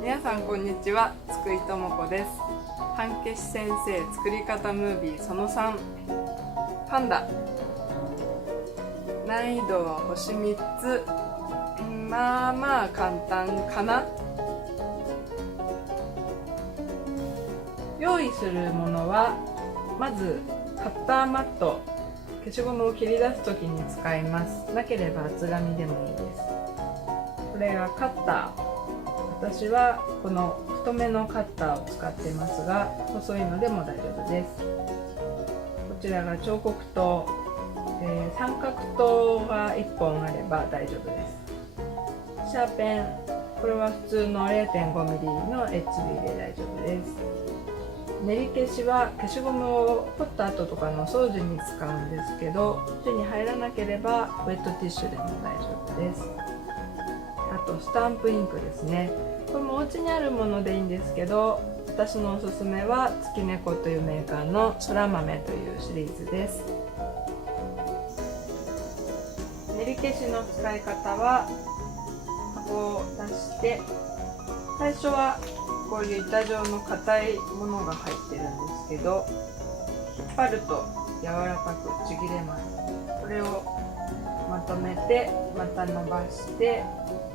皆さんこんにちは、つくいともこです。半消し先生作り方ムービーその3、パンダ。難易度は星3つ。まあまあ簡単かな。用意するものは、まずカッターマット、消しゴムを切り出すときに使います。なければ厚紙でもいいです。これがカッター。私はこの太めのカッターを使ってますが、細いのでも大丈夫です。こちらが彫刻刀、三角刀が1本あれば大丈夫です。シャーペン、これは普通の 0.5mm の HB で大丈夫です。練り消しは消しゴムを彫った後とかの掃除に使うんですけど、手に入らなければウェットティッシュでも大丈夫です。あとスタンプインクですね。これもお家にあるものでいいんですけど、私のおすすめは月猫というメーカーのそら豆というシリーズです。練り消しの使い方は、箱を出して、最初はこういう板状の硬いものが入ってるんですけど、引っ張ると柔らかくちぎれます。これをまとめて、また伸ばして、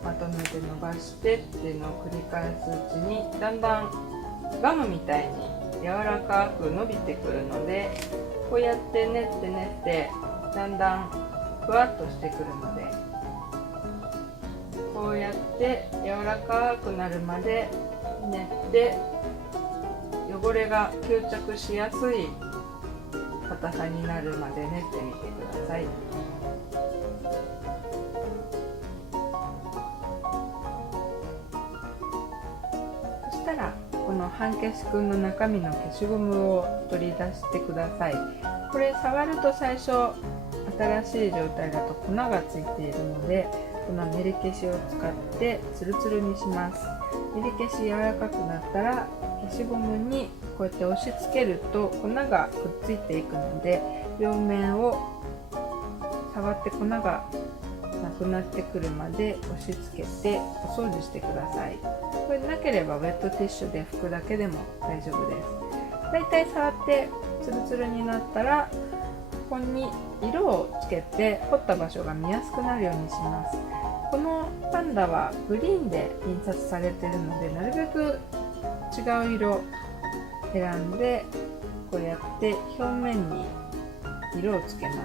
まとめて伸ばしてっていうのを繰り返すうちに、だんだんガムみたいに柔らかく伸びてくるので、こうやって練って練ってだんだんふわっとしてくるので、こうやって柔らかくなるまで練って、汚れが吸着しやすい硬さになるまで練ってみてください。そしたらこの半消しくんの中身の消しゴムを取り出してください。これ触ると最初新しい状態だと粉がついているので、この練り消しを使ってツルツルにします。練り消し柔らかくなったら、消しゴムにこうやって押し付けると粉がくっついていくので、両面を触って粉がなくなってくるまで押し付けてお掃除してください。これなければウェットティッシュで拭くだけでも大丈夫です。だいたい触ってツルツルになったら、ここに色をつけて彫った場所が見やすくなるようにします。このパンダはグリーンで印刷されているので、なるべく違う色選んで、こうやって表面に色をつけます。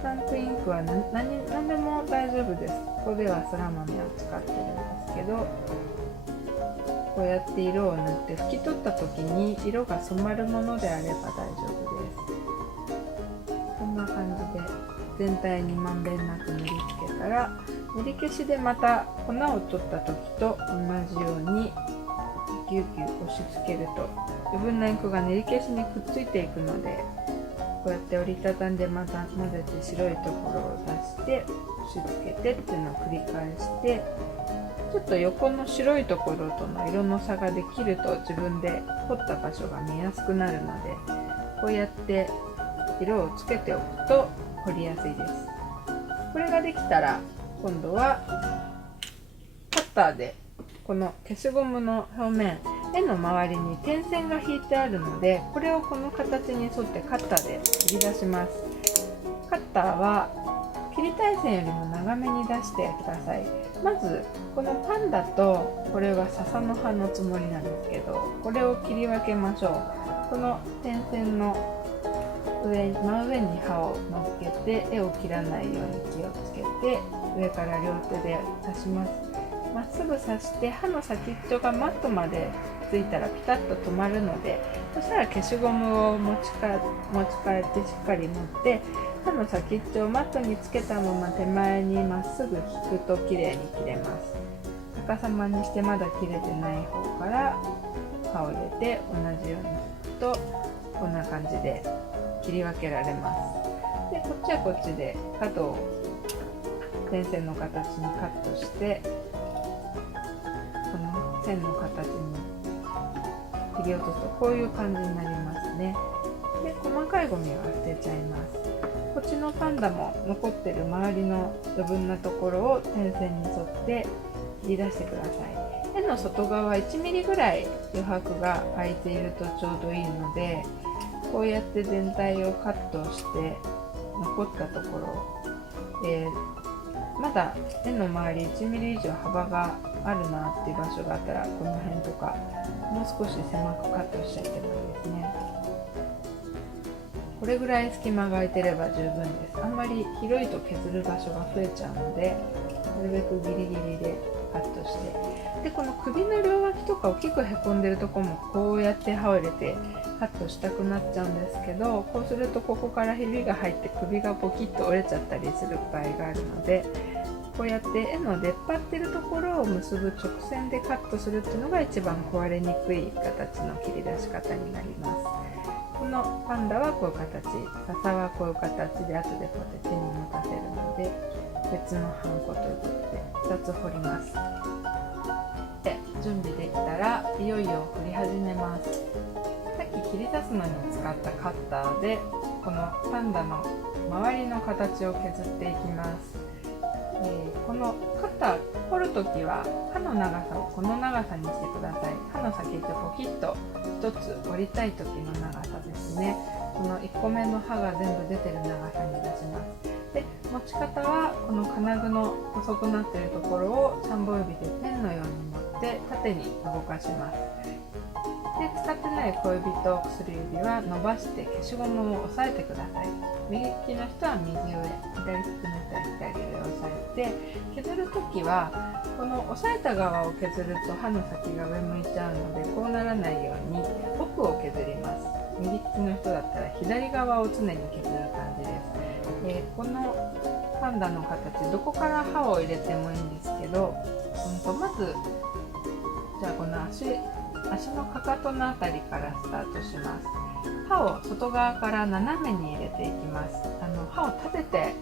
スタンプインクは何でも大丈夫です。ここではそら豆を使ってるんですけど、こうやって色を塗って拭き取った時に色が染まるものであれば大丈夫です。こんな感じで全体にまんべんなく塗りつけたら、練り消しでまた粉を取った時と同じようにギュッギュッ押し付けると余分なインクが練り消しにくっついていくので、こうやって折りたたんでまた混ぜて白いところを出して押し付けてっていうのを繰り返して、ちょっと横の白いところとの色の差ができると自分で彫った場所が見やすくなるので、こうやって色をつけておくと彫りやすいです。これができたら、今度はカッターでこの消しゴムの表面、絵の周りに点線が引いてあるので、これをこの形に沿ってカッターで切り出します。カッターは切りたい線よりも長めに出してください。まずこのパンダと、これは笹の葉のつもりなんですけど、これを切り分けましょう。この点線の真上に刃を乗っけて、絵を切らないように気をつけて、上から両手で刺します。まっすぐ刺して、刃の先っちょがマットまでついたらピタッと止まるので、そしたら消しゴムを持ち替えてしっかり持って、刃の先っちょをマットにつけたまま手前にまっすぐ引くときれいに切れます。逆さまにしてまだ切れてない方から刃を入れて同じように引くと、こんな感じで切り分けられます。で、こっちはこっちで角を点線の形にカットして、この線の形に切り落とすとこういう感じになりますね。で、細かいゴミは捨てちゃいます。こっちのパンダも残ってる周りの余分なところを点線に沿って切り出してください。絵の外側1ミリぐらい余白が空いているとちょうどいいので、こうやって全体をカットして残ったところ、まだ絵の周り1ミリ以上幅があるなっていう場所があったら、この辺とかもう少し狭くカットしちゃってもいいですね。これぐらい隙間が空いてれば十分です。あんまり広いと削る場所が増えちゃうので、なるべくギリギリでカットして、でこの首の両脇とか大きくへこんでるとこもこうやって刃を入れてカットしたくなっちゃうんですけど、こうするとここからひびが入って首がポキッと折れちゃったりする場合があるので、こうやって絵の出っ張ってるところを結ぶ直線でカットするっていうのが一番壊れにくい形の切り出し方になります。このパンダはこういう形、笹はこういう形で、後でこうやって手に持たせるので別のハンコということで2つ彫ります。で準備できたらいよいよ彫り始めます。さっき切り出すのに使ったカッターでこのパンダの周りの形を削っていきます。このカッター彫るときは刃の長さをこの長さにしてください。刃の先ってポキッと1つ折りたい時の長さですね。この1個目の刃が全部出てる長さに出します。で持ち方はこの金具の細くなっているところを3本指でペンのように持って縦に動かします。で使ってない小指と薬指は伸ばして消しゴムを押さえてください。右利きの人は右上、左利きの人は左上を押さえて、削るときはこの押さえた側を削ると刃の先が上向いちゃうので、こうならないように奥を削ります。右利きの人だったら左側を常に削る感じです。このパンダの形、どこから刃を入れてもいいんですけど、まずじゃあこの足のかかとのあたりからスタートします。刃を外側から斜めに入れていきます。刃を立てて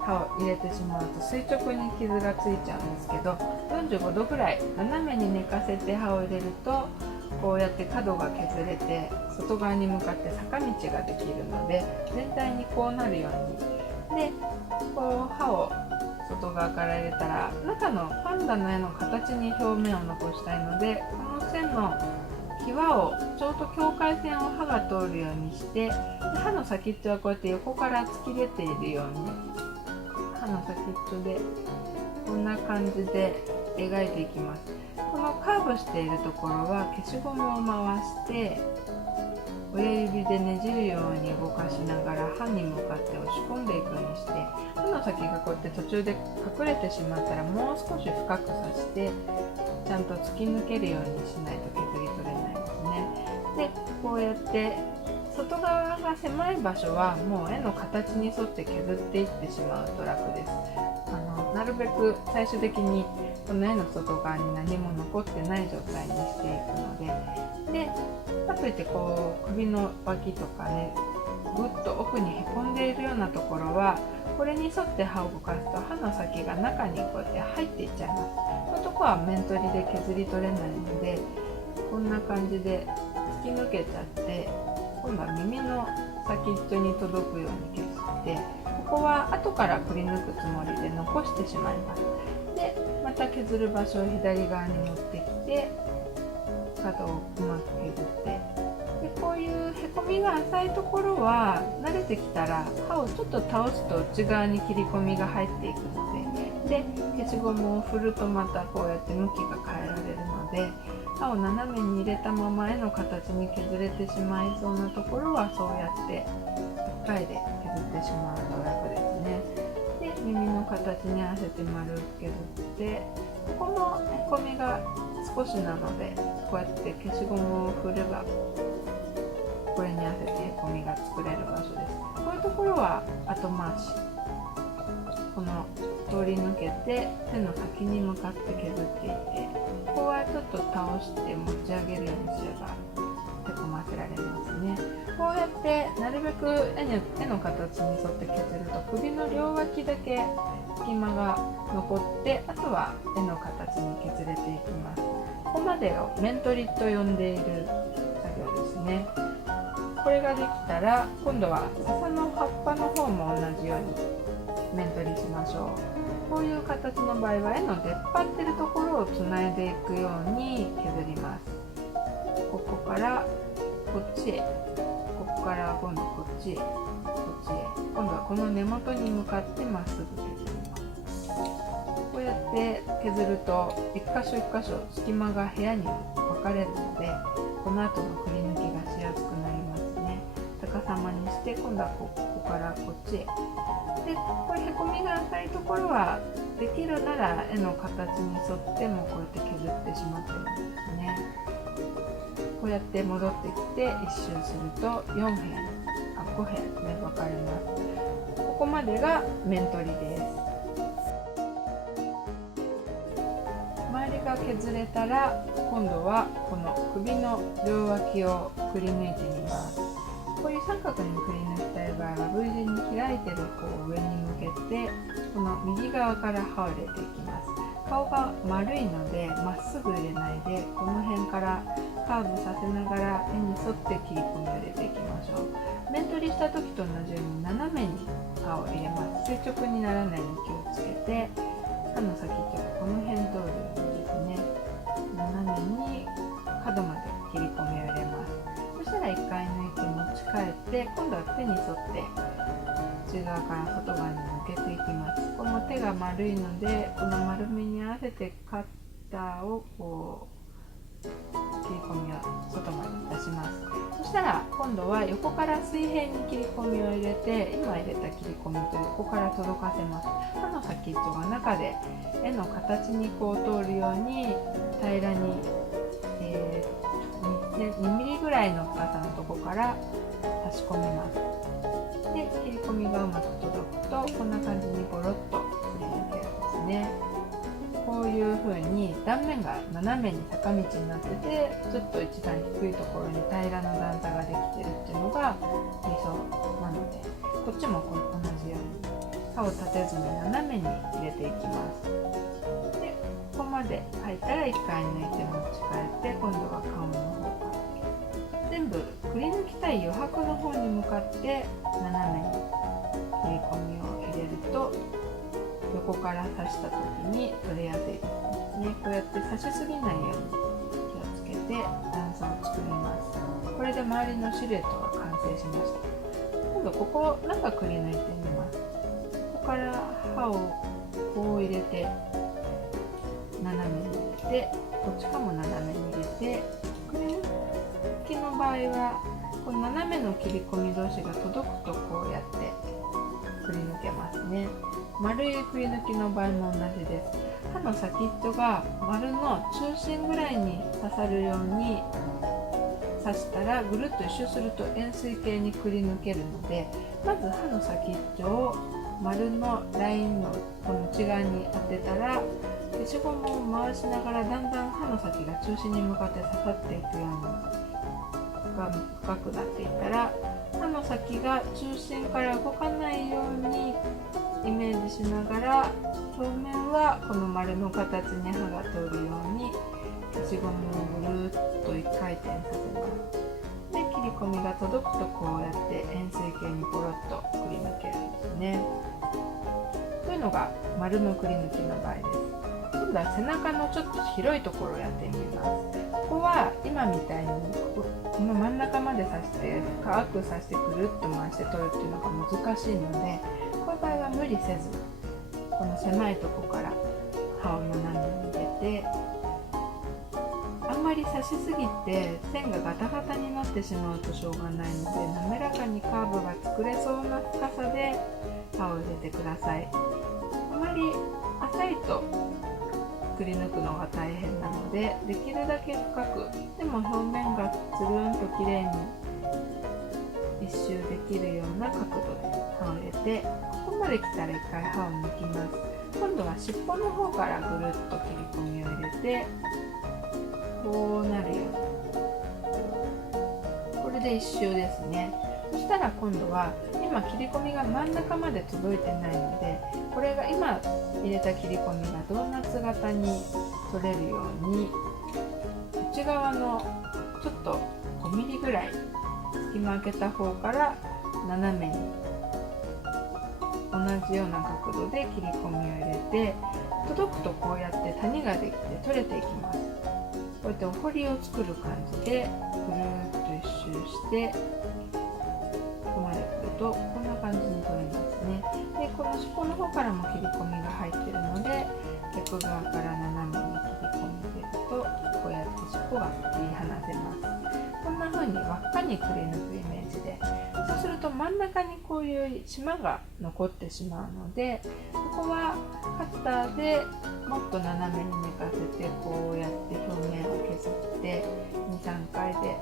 刃を入れてしまうと垂直に傷がついちゃうんですけど、45度ぐらい斜めに寝かせて刃を入れるとこうやって角が削れて外側に向かって坂道ができるので、全体にこうなるようにでこう刃を外側から入れたら、中のパンダの絵の形に表面を残したいので、この線の際をちょうど境界線を刃が通るようにして、刃の先っちょはこうやって横から突き出ているように刃の先っちょでこんな感じで描いていきます。このカーブしているところは消しゴムを回して親指でねじるように動かしながら刃に向かって押し込んでいくようにして、刃の先がこうやって途中で隠れてしまったらもう少し深く刺してちゃんと突き抜けるようにしないと削り取れないですね。でこうやって外側が狭い場所はもう絵の形に沿って削っていってしまうと楽です。なるべく最終的にこの絵の外側に何も残ってない状態にしていくので、かといってこう首の脇とかね、ぐっと奥にへこんでいるようなところはこれに沿って刃を動かすと刃の先が中にこうやって入っていっちゃいます。こういうとこは面取りで削り取れないので、こんな感じで突き抜けちゃって今度は耳の先っちょに届くように削って、ここは後からくり抜くつもりで残してしまいます。でまた削る場所を左側に持ってきて角をうまく削って、でこういうへこみが浅いところは慣れてきたら刃をちょっと倒すと内側に切り込みが入っていくので、消しゴムを振るとまたこうやって向きが変えられるので、刃を斜めに入れたまま絵の形に削れてしまいそうなところはそうやって1回で削ってしまうと楽ですね。で耳の形に合わせて丸く削って、ここのへこみが少しなのでこうやって消しゴムを振ればこれに合わせてへこみが作れる場所です。こういうところは後回し、この通り抜けて手の先に向かって削っていって、ここはちょっと倒して持ち上げるようにすればへこませられますね。こうやってなるべく絵の形に沿って削ると首の両脇だけ隙間が残って、あとは絵の形に削れていきます。ここまでを面取りと呼んでいる作業ですね。これができたら今度は笹の葉っぱの方も同じように面取りしましょう。こういう形形の場合は絵の出っ張ってるところをつないでいくように削ります。ここからこっちへ、ここから今度こっちへ、こっちへ、今度はこの根元に向かってまっすぐ削ります。こうやって削ると一箇所一箇所隙間が部屋に分かれるので、この後のくり抜きがしやすくなりますね。逆さまにして、今度はここからこっちへ。で、これへこみが浅いところはできるなら絵の形に沿ってもこうやって削ってしまってもいいですね。こうやって戻ってきて一周すると5辺ね分かれます。ここまでが面取りです。周りが削れたら今度はこの首の両脇をくり抜いてみます。こういう三角にくり抜きたい場合は V 字に開いてる方を上に向けて、この右側から刃を入れていきます。顔が丸いのでまっすぐ入れないで、この辺からカーブさせながら絵に沿って切り込みを入れていきましょう。面取りした時と同じように斜めに刃を入れます。垂直にならないように気をつけて、刃の先っちょがこの辺通るようにですね、斜めに角まで切り込みを入れます。そしたら一回抜いて持ち帰って、今度は手に沿って内側から外側に抜けていきます。この手が丸いので、この丸みに合わせてカッターをこう切り込みを外まで出します。そしたら今度は横から水平に切り込みを入れて、今入れた切り込みと横から届かせます。刃の先っちょが中で絵の形にこう通るように平らに、2ミリぐらいの深さのところから差し込みます。で、切り込みがうまく届くとこんな感じにポロッとくり抜けるんですね。こういう風に断面が斜めに坂道になってて、ちょっと一段低いところに平らな段差ができてるっていうのが理想なので、こっちも同じように刃を立てずに斜めに入れていきます。で、ここまで書いたら1回抜いて持ち帰って、今度は顔の方から全部くり抜きたい余白の方に向かって斜めに切り込みを入れると、横から刺した時に取れやすいですね。こうやって刺しすぎないように気をつけて段差を作ります。これで周りのシルエットが完成しました。今度ここ中くり抜いてみます。ここから刃をこう入れて斜めに入れて、こっちかも斜めに入れて、くり抜きの場合はこの斜めの切り込み同士が届くとこうやってくり抜けますね。丸いくり抜きの場合も同じです。刃の先っちょが丸の中心ぐらいに刺さるように刺したら、ぐるっと一周すると円錐形にくり抜けるので、まず刃の先っちょを丸のラインのこの内側に当てたら、消しゴムを回しながらだんだん刃の先が中心に向かって刺さっていくようにが深くなっていったら、刃の先が中心から動かないようにイメージしながら、表面はこの丸の形に刃が通るように消しゴムをぐるっと1回転させます。で、切り込みが届くとこうやって円錐形にポロッとくり抜けるんですね。というのが丸のくり抜きの場合です。今度は背中のちょっと広いところをやってみます。ここは今みたいにこの真ん中まで刺して深く刺してくるっと回して取るっていうのが難しいので、こういう場合は無理せずこの狭いところから刃を斜めに入れて、あんまり刺しすぎて線がガタガタになってしまうとしょうがないので、滑らかにカーブが作れそうな深さで刃を入れてください。あまり浅いとくり抜くのが大変なので、できるだけ深く、でも表面がつるんときれいに一周できるような角度で刃を入れて、ここまで来たら一回刃を抜きます。今度は尻尾の方からぐるっと切り込みを入れて、こうなるように、これで一周ですね。そしたら今度は今切り込みが真ん中まで届いてないので、これが今入れた切り込みがドーナツ型に取れるように、内側のちょっと5ミリぐらい隙間開けた方から斜めに同じような角度で切り込みを入れて、届くとこうやって谷ができて取れていきます。こうやってお堀を作る感じでぐるーっと一周してここまで来るとこんな感じに取れますね。でこの尻尾の方からも切り込みが入っているので、逆側から斜めに切り込み入れるとこうやって尻尾が切り離せます。こんな風に輪っかにくり抜くイメージで、そうすると真ん中にこういう島が残ってしまうので、ここはカッターでもっと斜めに寝かせてこうやって表面を削って 2,3 回で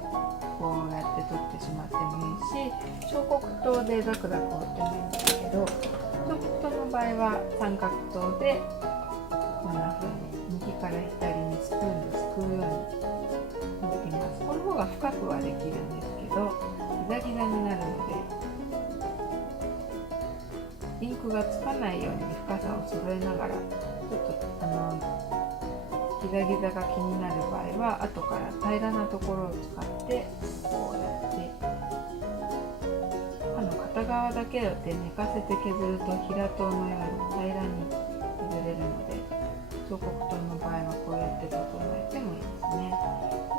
こうやって取ってしまってもいいし、彫刻刀でザクザク折ってもいいんですけど、彫刻刀の場合は三角刀でこんな風に右から左にスプーンですくうように抜きます。この方が深くはできるんですけど、ギザギザになるのでインクがつかないように深さを揃えながら、ちょっとギザギザが気になる場合は後から平らなところを使ってこうやって刃の片側だけで寝かせて削ると平刀のように平らに削れるので、彫刻刀の場合はこうやって整えてもいいですね。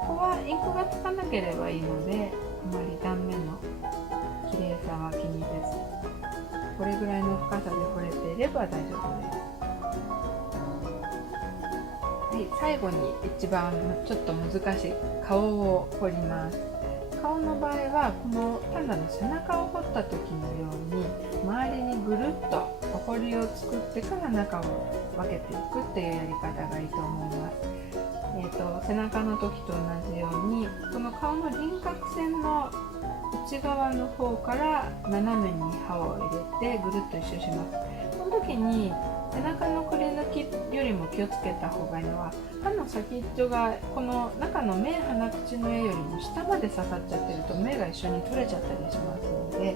ここはインクがつかなければいいので、あまり断面の綺麗さは気にせず、これぐらいの深さで彫れていれば大丈夫です。はい、最後に一番ちょっと難しい顔を彫ります。顔の場合はこのパンダの背中を彫った時のように周りにぐるっとお堀を作ってから中を分けていくっていうやり方がいいと思います。背中の時と同じようにこの顔の輪郭線の内側の方から斜めに刃を入れてぐるっと一周します。この時に背中のくり抜きよりも気をつけた方がいいのは、刃の先っちょがこの中の目鼻口の絵よりも下まで刺さっちゃってると目が一緒に取れちゃったりしますので、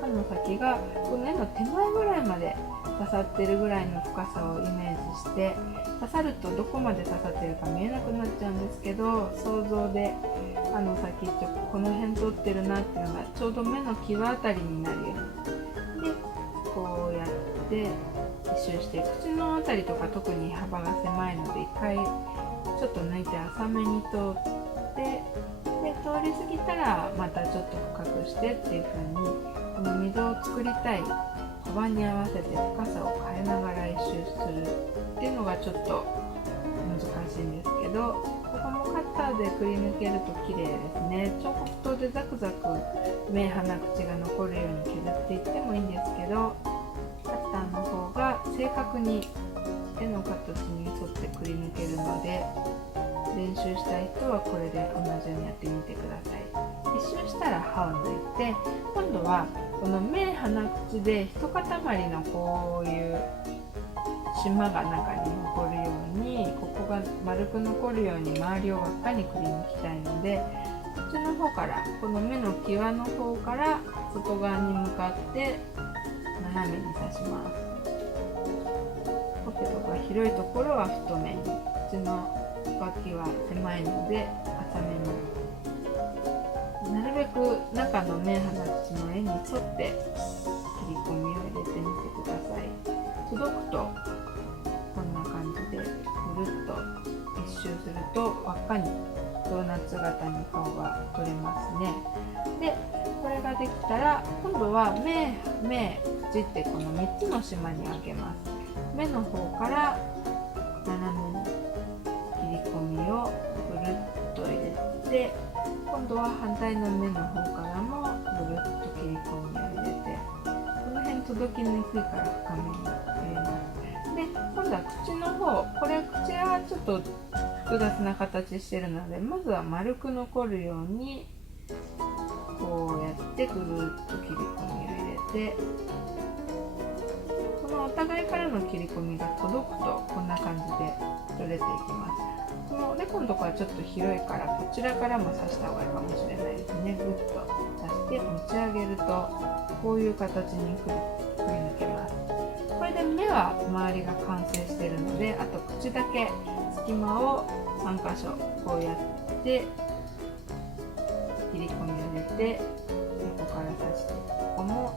刃の先がこの絵の手前ぐらいまで刺さってるぐらいの深さをイメージして、刺さるとどこまで刺さってるか見えなくなっちゃうんですけど、想像で刃の先っちょこの辺取ってるなっていうのがちょうど目の際あたりになるようにでこうやって一周して、口のあたりとか特に幅が狭いので一回ちょっと抜いて浅めに通って、で通り過ぎたらまたちょっと深くしてっていう風にこの溝を作りたい幅に合わせて深さを変えながら一周するっていうのがちょっと難しいんですけど、ここもカッターでくり抜けると綺麗ですね。彫刻刀でザクザク目鼻口が残るように削っていってもいいんですけど、カッターの方が正確に絵の形に沿ってくり抜けるので、練習したい人はこれで同じようにやってみてください。一周したら刃を抜いて、今度はこの目鼻口で一塊のこういう島が中に残るように、ここが丸く残るように周りを輪っかにくり抜きたいので、こっちの方からこの目の際の方から外側に向かって斜めに刺します。ほっぺとか広いところは太めに、口の脇は狭いので浅めに。なるべく中の目鼻口の絵に沿って切り込みを入れてみてください。届くとこんな感じでぐるっと一周すると輪っかにドーナツ型に顔が取れますね。でこれができたら今度は目、口ってこの3つの島に分けます。目の方から斜めに切り込みをぐるっと入れて、今度は反対の目の方からもぐるっと切り込みを入れて、この辺届きにくいから深めに入れます。で今度は口の方、これ口はちょっと複雑な形してるので、まずは丸く残るようにこうやってぐるっと切り込みを入れて、このお互いからの切り込みが届くとこんな感じで取れていきます。このおでこのところはちょっと広いからこちらからも刺した方がいいかもしれないですね。ぐっと出して持ち上げるとこういう形にくり抜けます。これで目は周りが完成しているので、あと口だけ隙間を3箇所こうやって切り込みを入れて横から刺して、ここも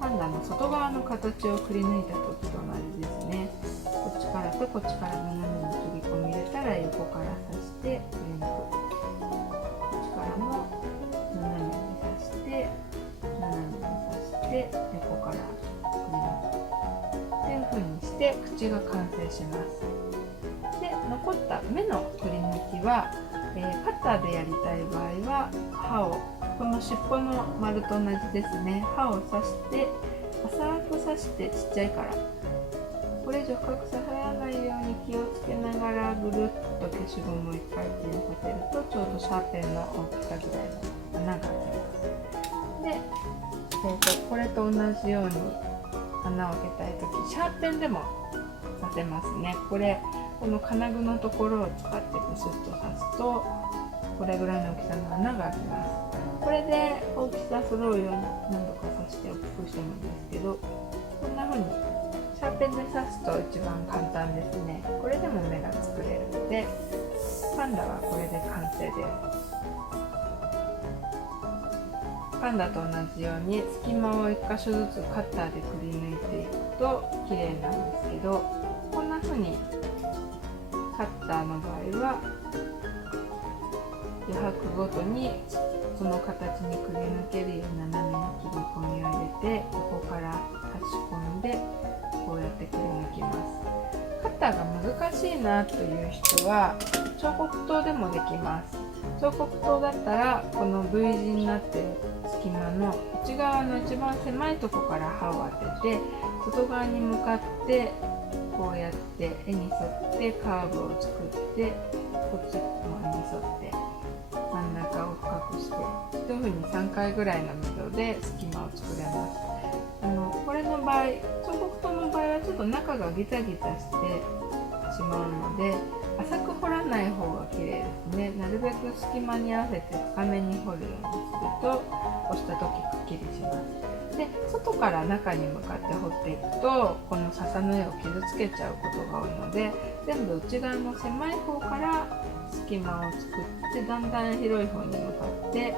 パンダダの外側の形をくり抜いた時と同じですね。こっちからとこっちから斜めに切り込み入れたら横から刺してくり抜く。こっちからも斜めに刺して斜めに刺して横からくり抜くっていう風にして口が完成します。で残った目のくり抜きは、カッターでやりたい場合は刃をこの尻尾の丸と同じですね。刃を刺して浅く刺してちっちゃいからこれ以上深く刺さらないように気をつけながらぐるっと消しゴムを1回転させるとちょうどシャーペンの大きさぐらいの穴が開きます。で、これと同じように穴を開けたいときシャーペンでも刺せますね。この金具のところを使ってブスッと刺すとこれぐらいの大きさの穴が開きます。これで大きさ揃うように何度か刺して大きくしてもいいんですけど、こんな風にシャーペンで刺すと一番簡単ですね。これでも目が作れるのでパンダはこれで完成です。パンダと同じように隙間を1箇所ずつカッターでくり抜いていくと綺麗なんですけど、こんな風にカッターの場合は余白ごとにその形にくり抜けるような斜めに切り込みを入れて横から差し込んでこうやってくり抜きます。カッターが難しいなという人は彫刻刀でもできます。彫刻刀だったらこの V 字になっている隙間の内側の一番狭いところから刃を当てて外側に向かってこうやって絵に沿ってカーブを作ってこっちも絵に沿って真ん中を深くしてこういう風に3回ぐらいの溝で隙間を作れます。これの場合彫刻刀の場合はちょっと中がギザギザしてしまうので浅く掘らない方が綺麗ですね。なるべく隙間に合わせて深めに掘るようにすると押した時くっきりします。で外から中に向かって掘っていくとこの笹の絵を傷つけちゃうことが多いので全部内側の狭い方から隙間を作ってだんだん広い方に向かって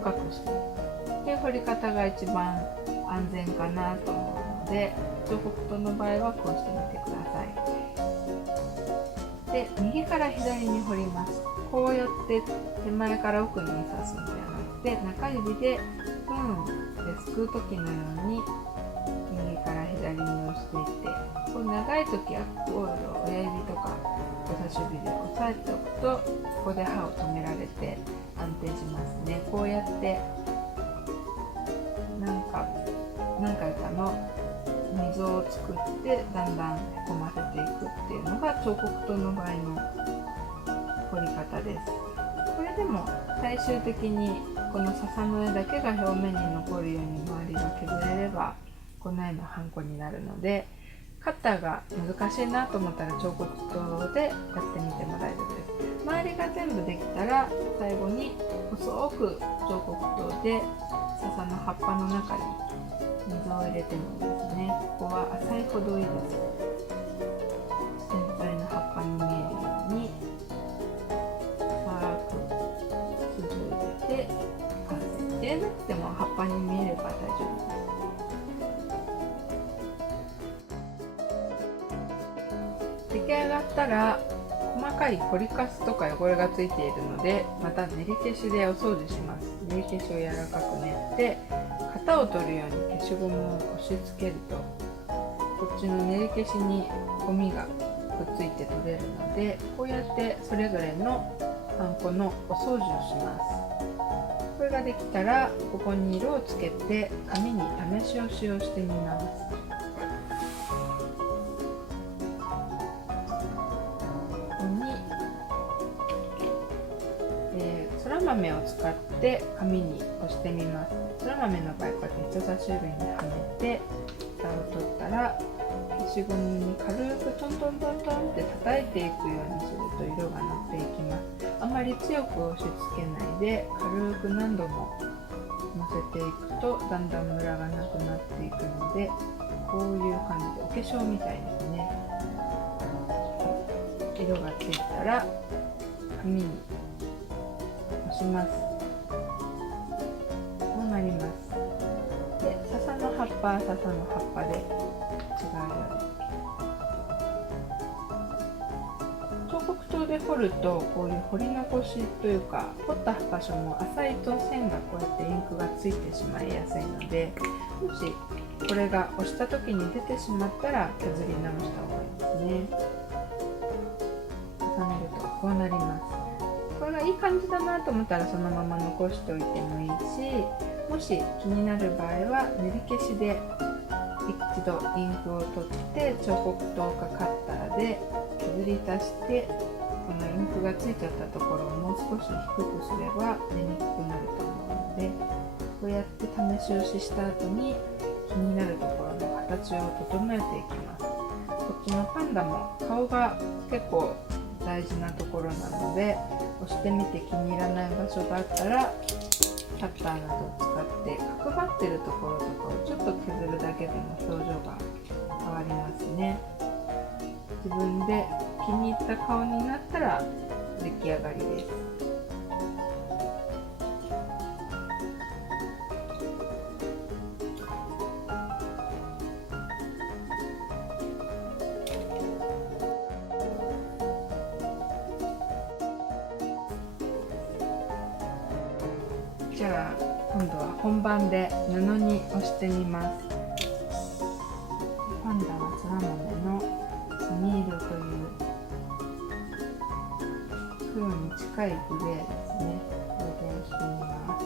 深くしていくっていう掘り方が一番安全かなと思うので彫刻刀の場合はこうしてみてください。で右から左に掘ります。こうやって手前から奥に刺すのではなくて中指でですくう時のように右から左に押していってこう長い時はゴールド親指とか人差し指で押さえておくとここで刃を止められて安定しますね。こうやって何回かの溝を作ってだんだんへこませていくっていうのが彫刻刀の場合の彫り方です。これでも最終的にこの笹の絵だけが表面に残るように周りが削れればこの絵のハンコになるのでカッターが難しいなと思ったら彫刻刀でやってみても大丈夫です。周りが全部できたら最後に細く彫刻刀で笹の葉っぱの中に水を入れてもいいですね。ここは浅いほどいいです。全体の葉っぱに見えるように深く筋を入れて完成。入れなくても葉っぱに見えれば大丈夫です。出来上がったら細かい彫りカスとか汚れがついているのでまた練り消しでお掃除します。練り消しを柔らかく練って型を取るように消しゴムを押し付けるとこっちの練り消しにゴミがくっついて取れるのでこうやってそれぞれのハンコのお掃除をします。これができたらここに色をつけて紙に試し押しをしてみます。そら豆を使って紙に押してみます。そら豆の場合こうやって人差し指にはめて蓋を取ったら消しゴムに軽くトントントントンって叩いていくようにすると色が乗っていきます。あまり強く押し付けないで軽く何度も乗せていくとだんだんムラがなくなっていくのでこういう感じでお化粧みたいですね。色がついたら紙に押します。こうなります。で笹の葉っパー笹の葉っぱで違いある。彫刻刀で彫るとこういう彫り残しというか、彫った場所も浅いと線がこうやってインクがついてしまいやすいので、もしこれが押した時に出てしまったら削り直した方がいいですね。重ねるとこうなります。これがいい感じだなと思ったらそのまま残しておいてもいいし、もし気になる場合は塗り消しで一度インクを取って彫刻刀かカッターで削り足して、このインクがついちゃったところをもう少し低くすれば出にくくなると思うので、こうやって試し押しした後に気になるところの形を整えていきます。こっちのパンダも顔が結構大事なところなので、押してみて気に入らない場所があったらカッターなどを使って角張ってるところとかをちょっと削るだけでも表情が変わりますね。自分で気に入った顔になったら出来上がりです。じゃあ今度は本番で布に押してみます。パンダはそら豆の墨色という黒に近いグレーですね。これで押してみます。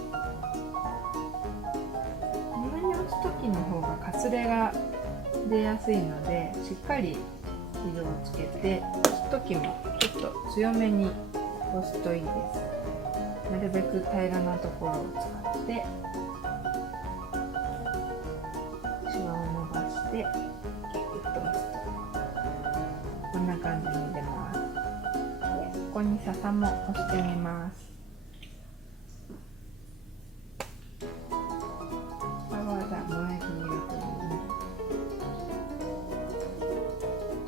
布に押す時の方がかすれが出やすいので、しっかり色をつけて押す時もちょっと強めに押すといいです。なるべく平らなところを使ってシワを伸ばしてギュッと押すとこんな感じに出ます。でここに笹も押してみます。これはじゃあ萌え木色というね。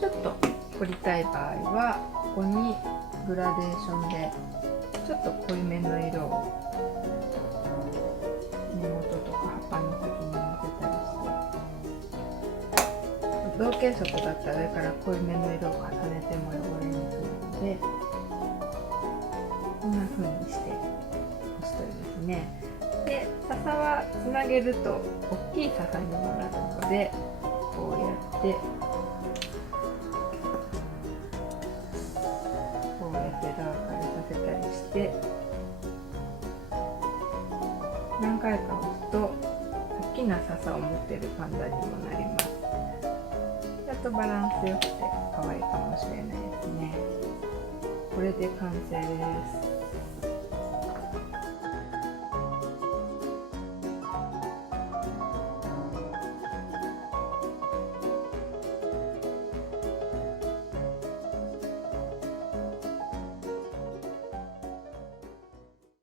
ちょっと彫りたい場合はここにグラデーションでちょっと濃いめの色を根元とか葉っぱの先にのせたりして、同系色だったら上から濃いめの色を重ねても汚れにくいので、こんな風にして押すといいですね。で、笹はつなげると大きい笹にもなるので、こうやって裏分かれさせたりして、何回か押すと大きな笹を持っているパンダにもなります。あとバランスよくて可愛いかもしれないですね。これで完成です。